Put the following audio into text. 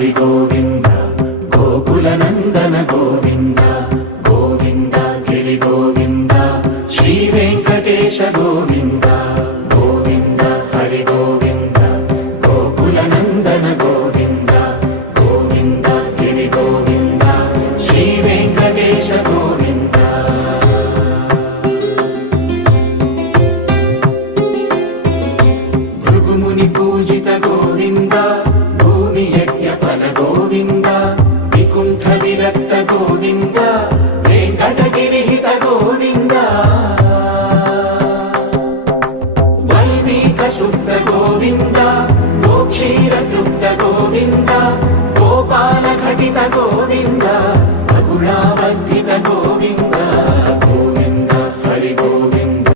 హరి గోవింద గోకుల నందన గోవింద గోవింద గిరి గోవింద శ్రీ వెంకటేశ గోవింద గోవింద హరి గోవింద గోకుల నందన గోవింద గోవింద గిరి గోవింద శ్రీ వెంకటేశ గోవింద భృగుముని పూజిత గోవింద భూమి యజ్ఞ ఫల గోవింద వికుంఠ విరక్త గోవింద వెంకటగిరిహిత గోవింద వైదిక శుద్ధ గోవింద గోక్షీర తృప్త గోవింద గోపాల ఘటిత గోవింద